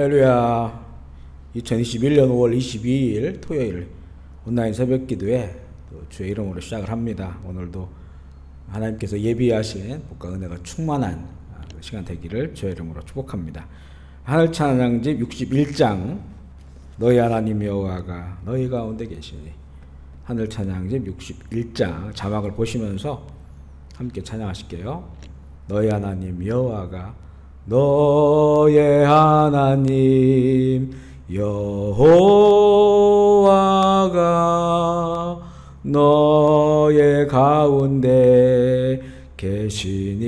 할렐루야. 2021년 5월 22일 토요일 온라인 새벽 기도회 주의 이름으로 시작을 합니다. 오늘도 하나님께서 예비하신 복과 은혜가 충만한 시간 되기를 주의 이름으로 축복합니다. 하늘 찬양집 61장 너희 하나님 여호와가 너희 가운데 계시니, 하늘 찬양집 61장 자막을 보시면서 함께 찬양하실게요. 너희 하나님 여호와가 너의 하나님 여호와가 너의 가운데 계시니,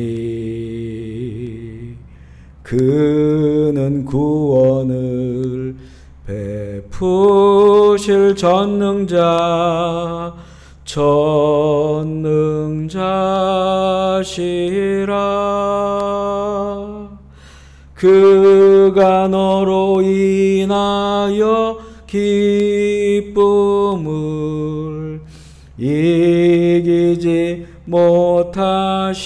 그는 구원을 베푸실 전능자시라. 그가 너로 인하여 기쁨을 이기지 못하시며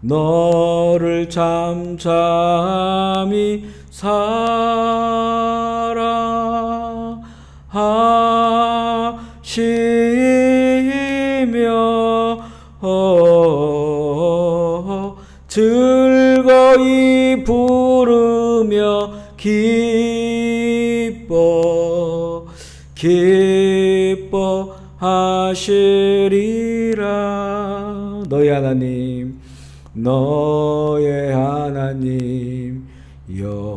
너를 잠잠히 사랑하시며 즐거이 부르며 기뻐하시리라. 너의 하나님 여호와가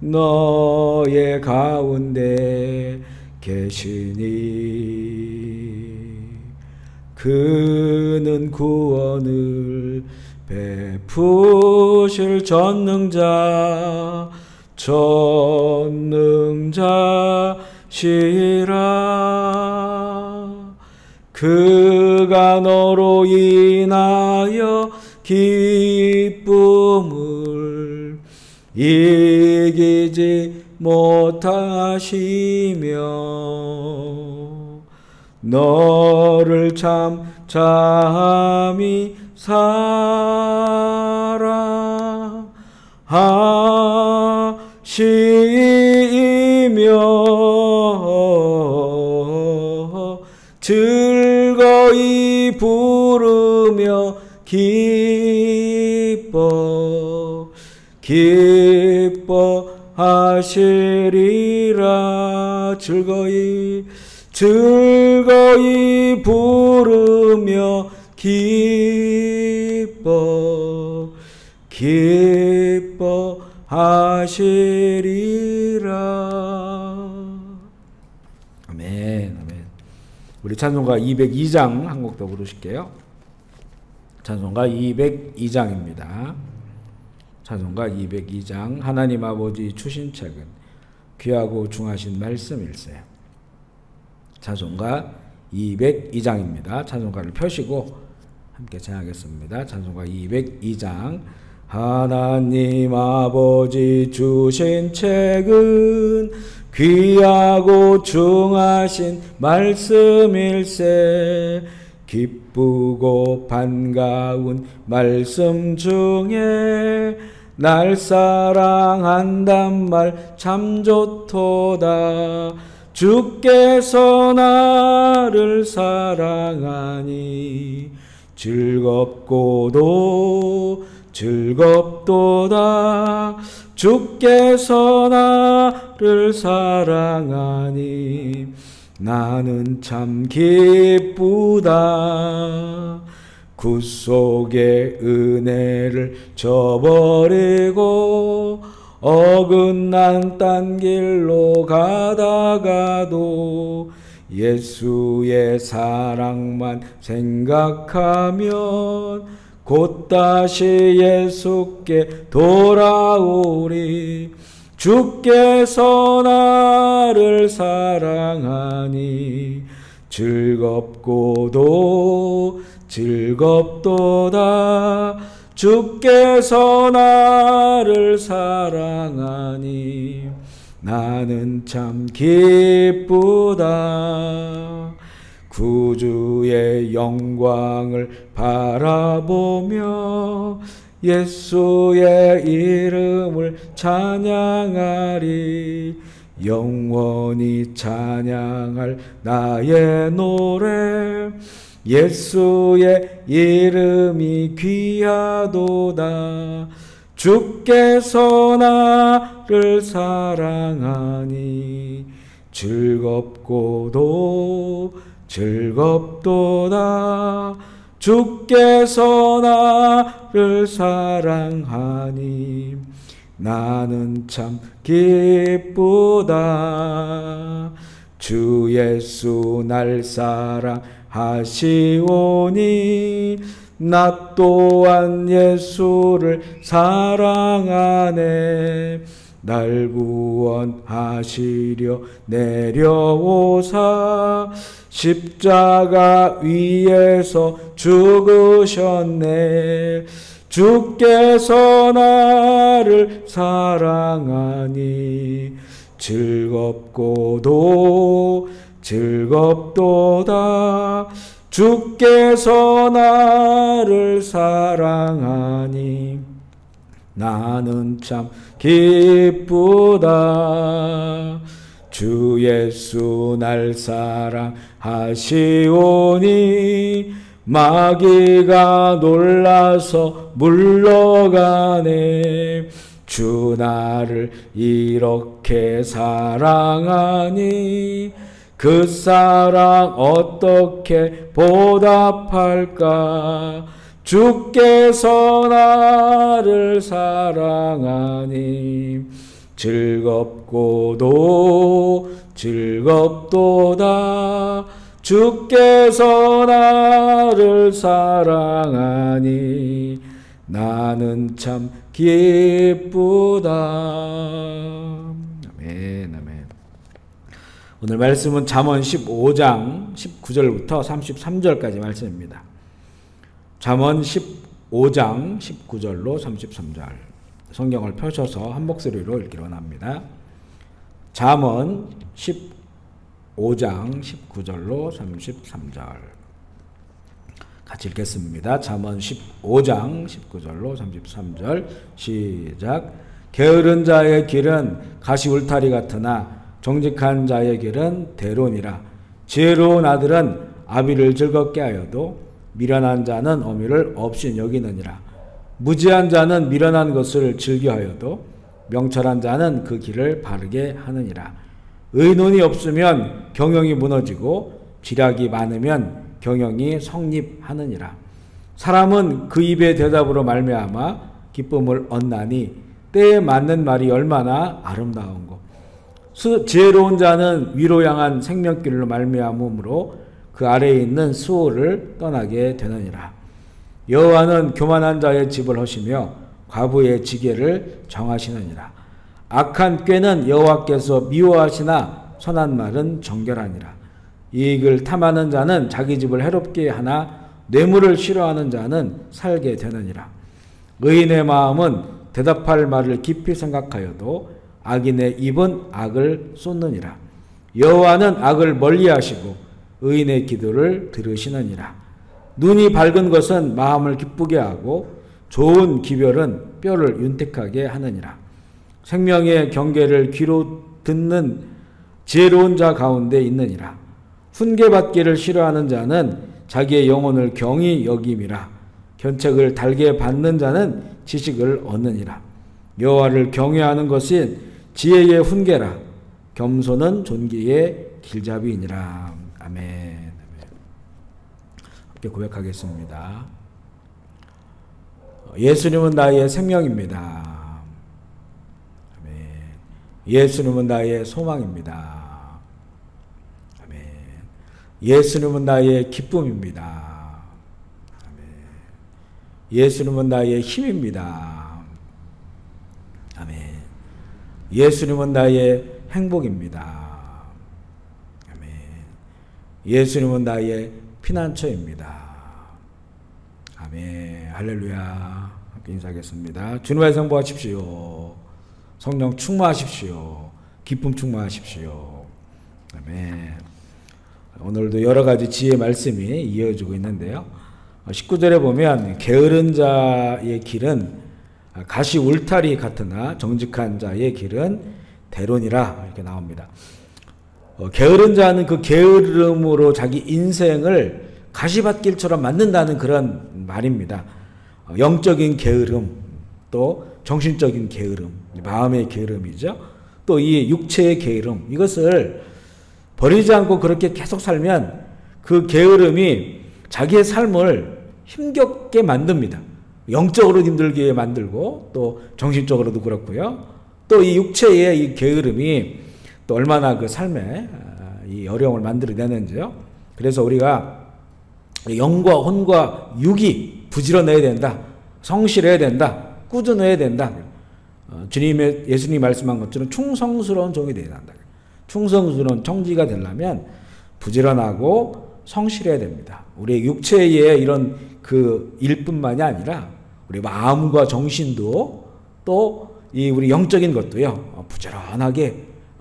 너의 가운데 계시니, 그는 구원을 베푸실 전능자시라. 그가 너로 인하여 기쁨을 이기지 못하시며 너를 잠잠히 사랑하시며 즐거이 부르며 기뻐하시리라. 즐거이 부르며 기뻐하시리라. 아멘, 아멘. 우리 찬송가 202장 한 곡 더 부르실게요. 찬송가 202장입니다. 찬송가 202장. 하나님 아버지 주신 책은 귀하고 중하신 말씀일세. 찬송가 202장입니다. 찬송가를 펴시고 함께 찬양하겠습니다. 찬송가 202장. 하나님 아버지 주신 책은 귀하고 중하신 말씀일세. 기쁘고 반가운 말씀 중에 날 사랑한단 말 참 좋도다. 주께서 나를 사랑하니 즐겁도다. 주께서 나를 사랑하니 나는 참 기쁘다. 구속의 은혜를 저버리고 어긋난 딴 길로 가다가도 예수의 사랑만 생각하면 곧 다시 예수께 돌아오리. 주께서 나를 사랑하니 즐겁도다. 주께서 나를 사랑하니 나는 참 기쁘다. 구주의 영광을 바라보며 예수의 이름을 찬양하리. 영원히 찬양할 나의 노래 예수의 이름이 귀하도다. 주께서 나를 사랑하니 즐겁고도 즐겁도다. 주께서 나를 사랑하니 나는 참 기쁘다. 주 예수 날 사랑하시오니 나 또한 예수를 사랑하네. 날 구원하시려 내려오사 십자가 위에서 죽으셨네. 주께서 나를 사랑하니 즐겁고도 즐겁도다. 주께서 나를 사랑하니 나는 참 기쁘다. 주 예수 날 사랑하시오니 마귀가 놀라서 물러가네. 주 나를 이렇게 사랑하니 그 사랑 어떻게 보답할까. 주께서 나를 사랑하니 즐겁고도 즐겁도다. 주께서 나를 사랑하니 나는 참 기쁘다. 아멘, 아멘. 오늘 말씀은 잠언 15장 19절부터 33절까지 말씀입니다. 잠언 15장 19절로 33절 성경을 펴셔서 한 목소리로 읽기를 원합니다. 잠언 15장 19절로 33절 같이 읽겠습니다. 잠언 15장 19절로 33절 시작. 게으른 자의 길은 가시 울타리 같으나 정직한 자의 길은 대론이라. 지혜로운 아들은 아비를 즐겁게 하여도 미련한 자는 어미를 없이 여기느니라. 무지한 자는 미련한 것을 즐겨하여도 명철한 자는 그 길을 바르게 하느니라. 의논이 없으면 경영이 무너지고 지략이 많으면 경영이 성립하느니라. 사람은 그 입의 대답으로 말미암아 기쁨을 얻나니 때에 맞는 말이 얼마나 아름다운고. 지혜로운 자는 위로 향한 생명길로 말미암음으로 그 아래에 있는 수호를 떠나게 되느니라. 여호와는 교만한 자의 집을 허시며 과부의 지게를 정하시느니라. 악한 꾀는 여호와께서 미워하시나 선한 말은 정결하니라. 이익을 탐하는 자는 자기 집을 해롭게 하나 뇌물을 싫어하는 자는 살게 되느니라. 의인의 마음은 대답할 말을 깊이 생각하여도 악인의 입은 악을 쏟느니라. 여호와는 악을 멀리하시고 의인의 기도를 들으시느니라. 눈이 밝은 것은 마음을 기쁘게 하고 좋은 기별은 뼈를 윤택하게 하느니라. 생명의 경계를 귀로 듣는 지혜로운 자 가운데 있느니라. 훈계받기를 싫어하는 자는 자기의 영혼을 경히 여김이라. 견책을 달게 받는 자는 지식을 얻느니라. 여호와를 경외하는 것이 지혜의 훈계라. 겸손은 존귀의 길잡이이니라. 아멘. 함께 고백하겠습니다. 예수님은 나의 생명입니다. 아멘. 예수님은 나의 소망입니다. 아멘. 예수님은 나의 기쁨입니다. 아멘. 예수님은 나의 힘입니다. 아멘. 예수님은 나의 행복입니다. 예수님은 나의 피난처입니다. 아멘. 할렐루야. 함께 인사하겠습니다. 주님의 성부하십시오. 성령 충만하십시오. 기쁨 충만하십시오. 아멘. 오늘도 여러 가지 지혜 말씀이 이어지고 있는데요. 19절에 보면 게으른 자의 길은 가시 울타리 같으나 정직한 자의 길은 대론이라 이렇게 나옵니다. 게으른 자는 그 게으름으로 자기 인생을 가시밭길처럼 만든다는 그런 말입니다. 영적인 게으름, 또 정신적인 게으름, 마음의 게으름이죠. 또 이 육체의 게으름, 이것을 버리지 않고 그렇게 계속 살면 그 게으름이 자기의 삶을 힘겹게 만듭니다. 영적으로 힘들게 만들고 또 정신적으로도 그렇고요. 또 이 육체의 이 게으름이 또 얼마나 그 삶에 이 어려움을 만들어내는지요. 그래서 우리가 영과 혼과 육이 부지런해야 된다. 성실해야 된다. 꾸준해야 된다. 예수님이 말씀한 것처럼 충성스러운 종이 되어야 한다. 충성스러운 청지가 되려면 부지런하고 성실해야 됩니다. 우리의 육체의 이런 그 일뿐만이 아니라 우리 마음과 정신도 또 이 우리 영적인 것도요, 부지런하게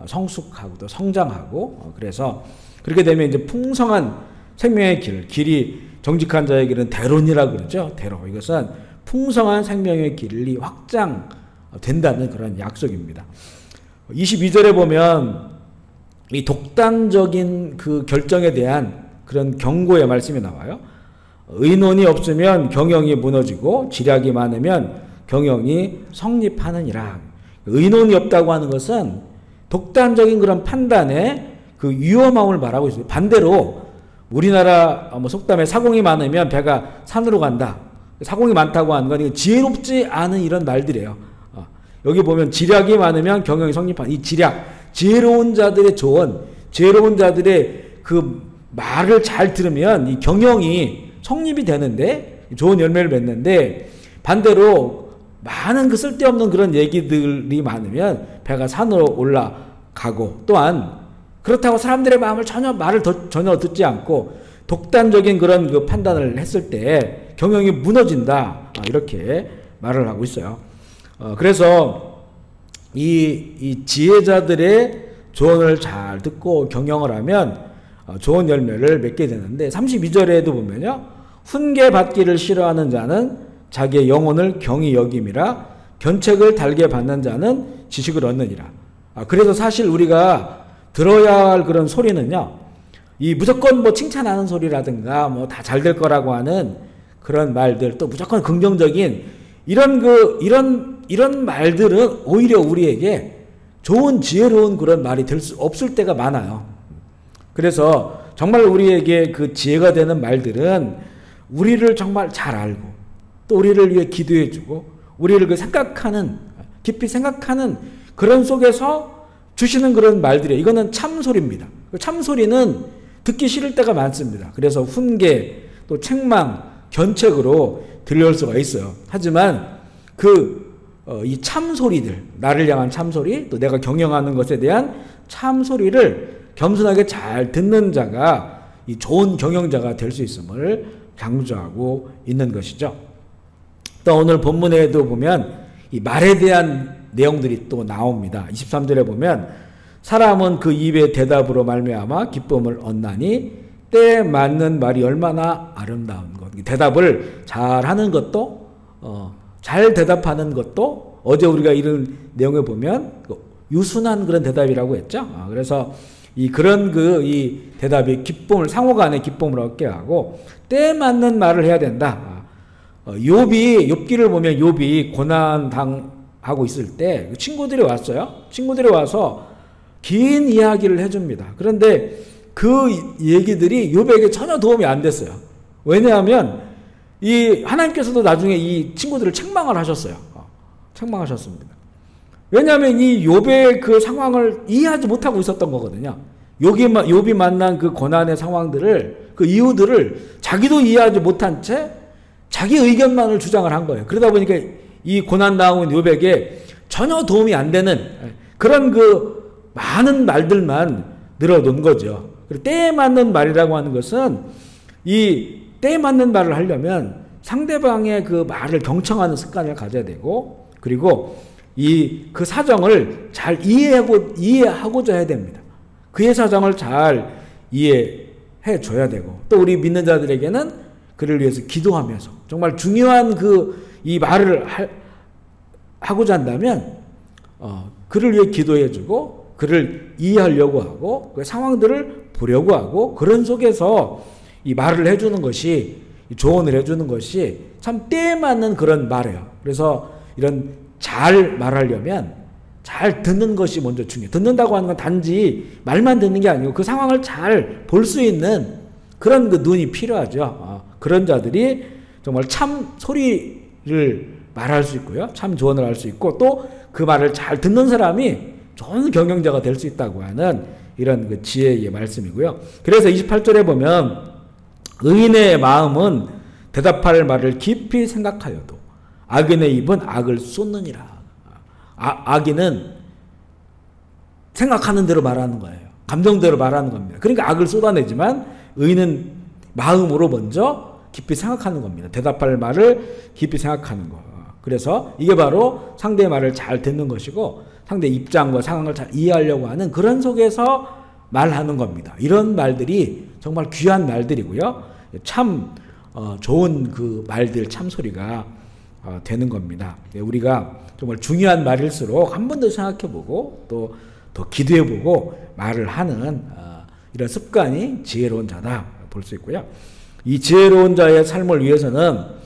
성숙하고 또 성장하고, 그래서 그렇게 되면 이제 풍성한 생명의 길이 정직한 자의 길은 대론이라 그러죠. 대론. 이것은 풍성한 생명의 길이 확장된다는 그런 약속입니다. 22절에 보면 이 독단적인 그 결정에 대한 그런 경고의 말씀이 나와요. 의논이 없으면 경영이 무너지고 지략이 많으면 경영이 성립하느니라. 의논이 없다고 하는 것은 독단적인 그런 판단에 그 위험함을 말하고 있어요. 반대로 우리나라 속담에 사공이 많으면 배가 산으로 간다. 사공이 많다고 하는 건 지혜롭지 않은 이런 말들이에요. 여기 보면 지략이 많으면 경영이 성립하는 이 지략, 지혜로운 자들의 조언, 지혜로운 자들의 그 말을 잘 들으면 이 경영이 성립이 되는데 좋은 열매를 맺는데, 반대로 많은 그 쓸데없는 그런 얘기들이 많으면 배가 산으로 올라가고, 또한 그렇다고 사람들의 마음을 전혀 듣지 않고 독단적인 그런 그 판단을 했을 때 경영이 무너진다. 이렇게 말을 하고 있어요. 그래서 이 지혜자들의 조언을 잘 듣고 경영을 하면 좋은 열매를 맺게 되는데, 32절에도 보면요. 훈계 받기를 싫어하는 자는 자기의 영혼을 경히 여김이라 견책을 달게 받는 자는 지식을 얻느니라. 그래서 사실 우리가 들어야 할 그런 소리는요, 이 무조건 뭐 칭찬하는 소리라든가 뭐 다 잘 될 거라고 하는 그런 말들, 또 무조건 긍정적인 이런 말들은 오히려 우리에게 좋은 지혜로운 그런 말이 될 수 없을 때가 많아요. 그래서 정말 우리에게 그 지혜가 되는 말들은 우리를 정말 잘 알고 또 우리를 위해 기도해주고 우리를 그 깊이 생각하는 그런 속에서 주시는 그런 말들이에요. 이거는 참소리입니다. 참소리는 듣기 싫을 때가 많습니다. 그래서 훈계, 또 책망, 견책으로 들려올 수가 있어요. 하지만 이 참소리들, 나를 향한 참소리, 또 내가 경영하는 것에 대한 참소리를 겸손하게 잘 듣는 자가 이 좋은 경영자가 될 수 있음을 강조하고 있는 것이죠. 또 오늘 본문에도 보면 이 말에 대한 내용들이 또 나옵니다. 23절에 보면 사람은 그 입의 대답으로 말미암아 기쁨을 얻나니 때에 맞는 말이 얼마나 아름다운 것. 대답을 잘하는 것도 잘 대답하는 것도 어제 우리가 이런 내용에 보면 유순한 그런 대답이라고 했죠. 그래서 이 대답이 상호간의 기쁨을 얻게 하고 때에 맞는 말을 해야 된다. 욥기를 보면 욥이 고난 당하고 있을 때 친구들이 왔어요. 친구들이 와서 긴 이야기를 해줍니다. 그런데 그 얘기들이 욥에게 전혀 도움이 안 됐어요. 왜냐하면 하나님께서도 나중에 이 친구들을 책망을 하셨어요. 책망하셨습니다. 왜냐하면 이 욥의 그 상황을 이해하지 못하고 있었던 거거든요. 욥이 만난 그 고난의 상황들을, 그 이유들을 자기도 이해하지 못한 채 자기 의견만을 주장을 한 거예요. 그러다 보니까 이 고난당한 욥에게 전혀 도움이 안 되는 그런 그 많은 말들만 늘어놓은 거죠. 그리고 때에 맞는 말이라고 하는 것은 이 때에 맞는 말을 하려면 상대방의 그 말을 경청하는 습관을 가져야 되고, 그리고 그 사정을 잘 이해하고자 해야 됩니다. 그의 사정을 잘 해줘야 되고, 또 우리 믿는 자들에게는 그를 위해서 기도하면서 정말 중요한 이 말을 하고자 한다면 그를 위해 기도해주고 그를 이해하려고 하고 그 상황들을 보려고 하고, 그런 속에서 이 말을 해주는 것이, 조언을 해주는 것이 참 때에 맞는 그런 말이에요. 그래서 이런 잘 말하려면 잘 듣는 것이 먼저 중요해요. 듣는다고 하는 건 단지 말만 듣는 게 아니고 그 상황을 잘 볼 수 있는 그런 눈이 필요하죠. 그런 자들이 정말 참 소리를 말할 수 있고요. 참 조언을 할 수 있고, 또 그 말을 잘 듣는 사람이 좋은 경영자가 될 수 있다고 하는 이런 지혜의 말씀이고요. 그래서 28절에 보면 의인의 마음은 대답할 말을 깊이 생각하여도 악인의 입은 악을 쏟느니라. 악인은 생각하는 대로 말하는 거예요. 감정대로 말하는 겁니다. 그러니까 악을 쏟아내지만 의인은 마음으로 먼저 깊이 생각하는 겁니다. 대답할 말을 깊이 생각하는 거. 그래서 이게 바로 상대의 말을 잘 듣는 것이고, 상대의 입장과 상황을 잘 이해하려고 하는 그런 속에서 말하는 겁니다. 이런 말들이 정말 귀한 말들이고요. 참 좋은 그 말들, 참소리가 되는 겁니다. 우리가 정말 중요한 말일수록 한 번 더 생각해보고 또 더 기도해보고 말을 하는 이런 습관이 지혜로운 자다 볼 수 있고요. 이 지혜로운 자의 삶을 위해서는,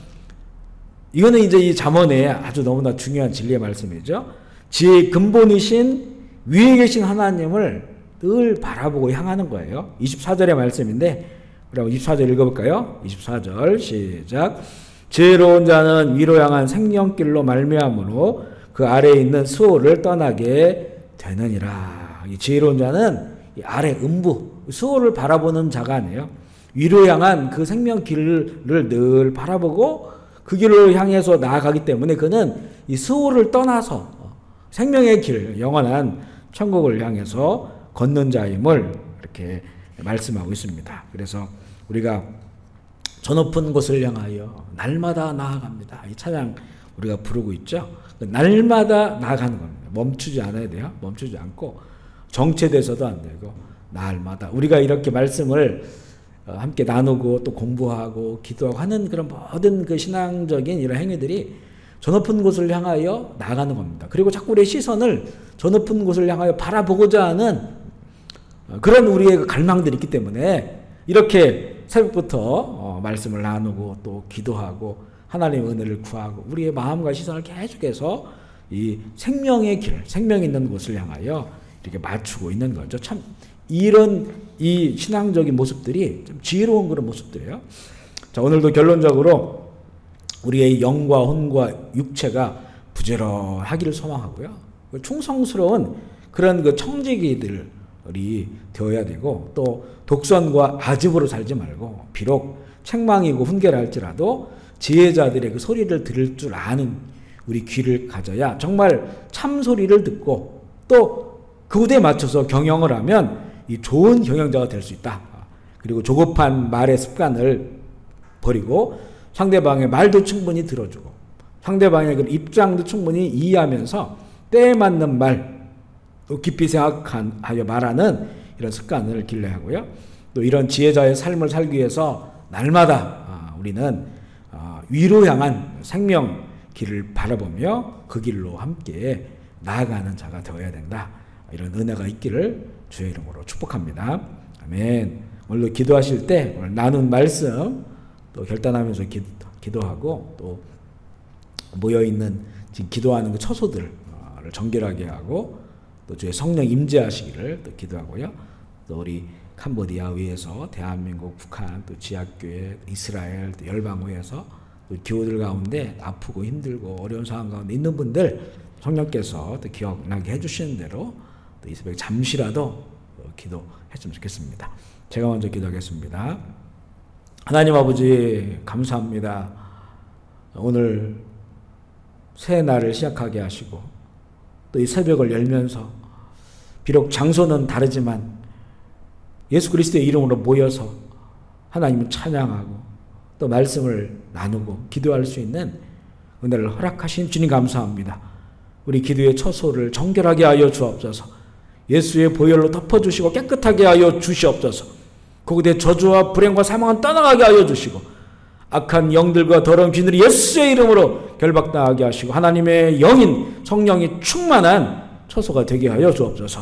이거는 이제 이 잠언의 아주 너무나 중요한 진리의 말씀이죠. 지혜의 근본이신 위에 계신 하나님을 늘 바라보고 향하는 거예요. 24절의 말씀인데, 그럼 24절 읽어볼까요? 24절 시작. 지혜로운 자는 위로 향한 생명길로 말미암으로 그 아래에 있는 수호를 떠나게 되느니라. 이 지혜로운 자는 이 아래 음부 수호를 바라보는 자가 아니에요. 위로 향한 그 생명길을 늘 바라보고 그 길을 향해서 나아가기 때문에 그는 이 수호를 떠나서 생명의 길, 영원한 천국을 향해서 걷는 자임을 이렇게 말씀하고 있습니다. 그래서 우리가 저 높은 곳을 향하여 날마다 나아갑니다. 이 찬양 우리가 부르고 있죠. 날마다 나아가는 겁니다. 멈추지 않아야 돼요. 멈추지 않고 정체돼서도 안 되고 날마다 우리가 이렇게 말씀을 함께 나누고 또 공부하고 기도하고 하는 그런 모든 그 신앙적인 이런 행위들이 저 높은 곳을 향하여 나아가는 겁니다. 그리고 자꾸 우리의 시선을 저 높은 곳을 향하여 바라보고자 하는 그런 우리의 갈망들이 있기 때문에 이렇게 새벽부터 말씀을 나누고 또 기도하고 하나님의 은혜를 구하고 우리의 마음과 시선을 계속해서 이 생명의 길, 생명 있는 곳을 향하여 이렇게 맞추고 있는 거죠. 참 이런 이 신앙적인 모습들이 좀 지혜로운 그런 모습들이에요. 자, 오늘도 결론적으로 우리의 영과 혼과 육체가 부지런하기를 소망하고요. 충성스러운 그런 그 청지기들이 되어야 되고, 또 독선과 아집으로 살지 말고 비록 책망이고 훈계를 할지라도 지혜자들의 그 소리를 들을 줄 아는 우리 귀를 가져야 정말 참 소리를 듣고 또 그곳에 맞춰서 경영을 하면 이 좋은 경영자가 될 수 있다. 그리고 조급한 말의 습관을 버리고 상대방의 말도 충분히 들어주고 상대방의 그 입장도 충분히 이해하면서 때에 맞는 말, 또 깊이 생각하여 말하는 이런 습관을 길러야 하고요. 또 이런 지혜자의 삶을 살기 위해서 날마다 우리는 위로 향한 생명 길을 바라보며 그 길로 함께 나아가는 자가 되어야 된다. 이런 은혜가 있기를 주의 이름으로 축복합니다. 아멘. 오늘도 기도하실 때 오늘 나눈 말씀 또 결단하면서 기도하고 또 모여있는 지금 기도하는 그 처소들을 정결하게 하고 또 주의 성령 임재하시기를 또 기도하고요. 또 우리 캄보디아 위에서 대한민국, 북한, 또 지하교회, 이스라엘, 또 열방위에서 또 교우들 가운데 아프고 힘들고 어려운 상황 가운데 있는 분들 성령께서 또 기억나게 해주시는 대로 또 이 새벽 잠시라도 기도했으면 좋겠습니다. 제가 먼저 기도하겠습니다. 하나님 아버지 감사합니다. 오늘 새 날을 시작하게 하시고 또 이 새벽을 열면서 비록 장소는 다르지만 예수 그리스도의 이름으로 모여서 하나님을 찬양하고 또 말씀을 나누고 기도할 수 있는 은혜를 허락하신 주님 감사합니다. 우리 기도의 처소를 정결하게 하여 주옵소서. 예수의 보혈로 덮어주시고 깨끗하게 하여 주시옵소서. 그곳에 저주와 불행과 사망은 떠나가게 하여 주시고 악한 영들과 더러운 귀신들이 예수의 이름으로 결박당하게 하시고 하나님의 영인 성령이 충만한 처소가 되게 하여 주옵소서.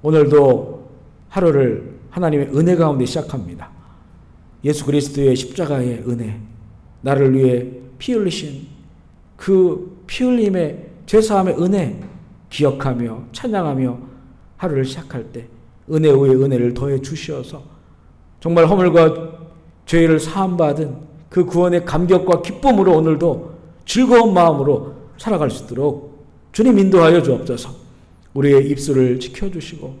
오늘도 하루를 하나님의 은혜 가운데 시작합니다. 예수 그리스도의 십자가의 은혜, 나를 위해 피 흘리신 그 피 흘림의 죄사함의 은혜 기억하며 찬양하며 하루를 시작할 때 은혜 위에 은혜를 더해 주시어서 정말 허물과 죄를 사함받은 그 구원의 감격과 기쁨으로 오늘도 즐거운 마음으로 살아갈 수 있도록 주님 인도하여 주옵소서. 우리의 입술을 지켜주시고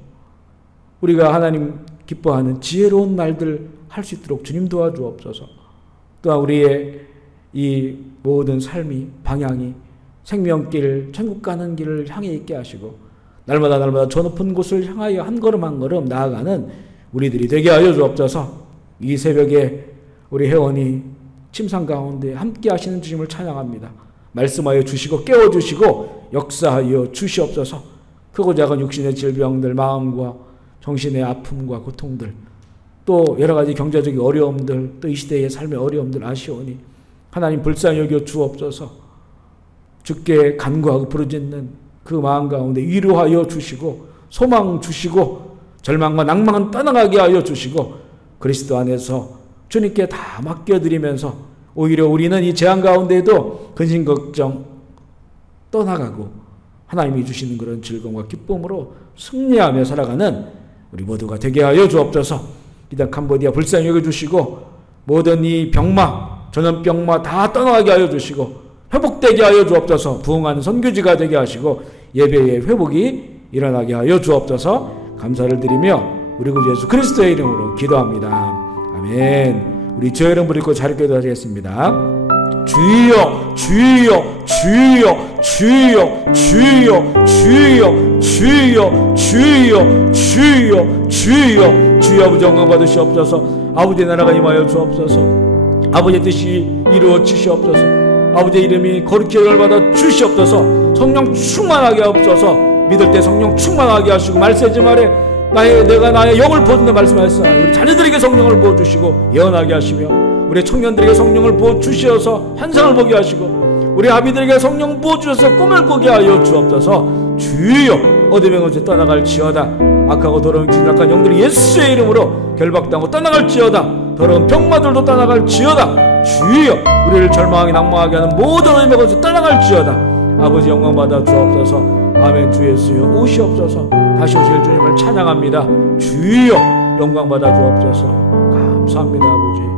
우리가 하나님 기뻐하는 지혜로운 말들 할 수 있도록 주님 도와주옵소서. 또한 우리의 이 모든 삶이 방향이 생명길, 천국 가는 길을 향해 있게 하시고 날마다 저 높은 곳을 향하여 한 걸음 한 걸음 나아가는 우리들이 되게 하여 주옵소서. 이 새벽에 우리 회원이 침상 가운데 함께 하시는 주님을 찬양합니다. 말씀하여 주시고 깨워주시고 역사하여 주시옵소서. 크고 작은 육신의 질병들, 마음과 정신의 아픔과 고통들, 또 여러 가지 경제적인 어려움들, 또 이 시대의 삶의 어려움들 아시오니 하나님 불쌍히 여겨 주옵소서. 주께 간구하고 부르짖는 그 마음 가운데 위로하여 주시고 소망 주시고 절망과 낭만은 떠나가게 하여 주시고 그리스도 안에서 주님께 다 맡겨드리면서 오히려 우리는 이 재앙 가운데에도 근심 걱정 떠나가고 하나님이 주시는 그런 즐거움과 기쁨으로 승리하며 살아가는 우리 모두가 되게 하여 주옵소서. 이단 캄보디아 불쌍히 여겨주시고 모든 이 병마, 전염병마 다 떠나가게 하여 주시고 회복되게 하여 주옵소서. 부흥하는 선교지가 되게 하시고 예배의 회복이 일어나게 하여 주옵소서. 감사를 드리며 우리 구주 예수 그리스도의 이름으로 기도합니다. 아멘. 우리 주의 이름 부르고 자리께 기도하겠습니다. 주여 주여 주여 주여 주여 주여 주여 주여 주여 주여 주여 아버지 영광 받으시옵소서. 아버지의 나라가 임하여 주옵소서. 아버지의 뜻이 이루어지시옵소서. 아버지의 이름이 거룩히 열받아 주시옵소서. 성령 충만하게 하옵소서. 믿을 때 성령 충만하게 하시고 말세지 말에 내가 나의 영을 부어준다 말씀하셨사오니 우리 자녀들에게 성령을 부어주시고 예언하게 하시며 우리 청년들에게 성령을 부어주시어서 환상을 보게 하시고 우리 아비들에게 성령 부어주셔서 꿈을 꾸게 하여 주옵소서. 주여 어둠의 곳에 떠나갈지어다. 악하고 더러운 귀신 악한 영들이 예수의 이름으로 결박당하고 떠나갈지어다. 더러운 병마들도 떠나갈지어다. 주여 우리를 절망하게 낭망하게 하는 모든 어둠의 곳에 떠나갈지어다. 아버지 영광 받아 주옵소서. 아멘. 주 예수여 오시옵소서. 다시 오실 주님을 찬양합니다. 주여 영광 받아 주옵소서. 감사합니다 아버지.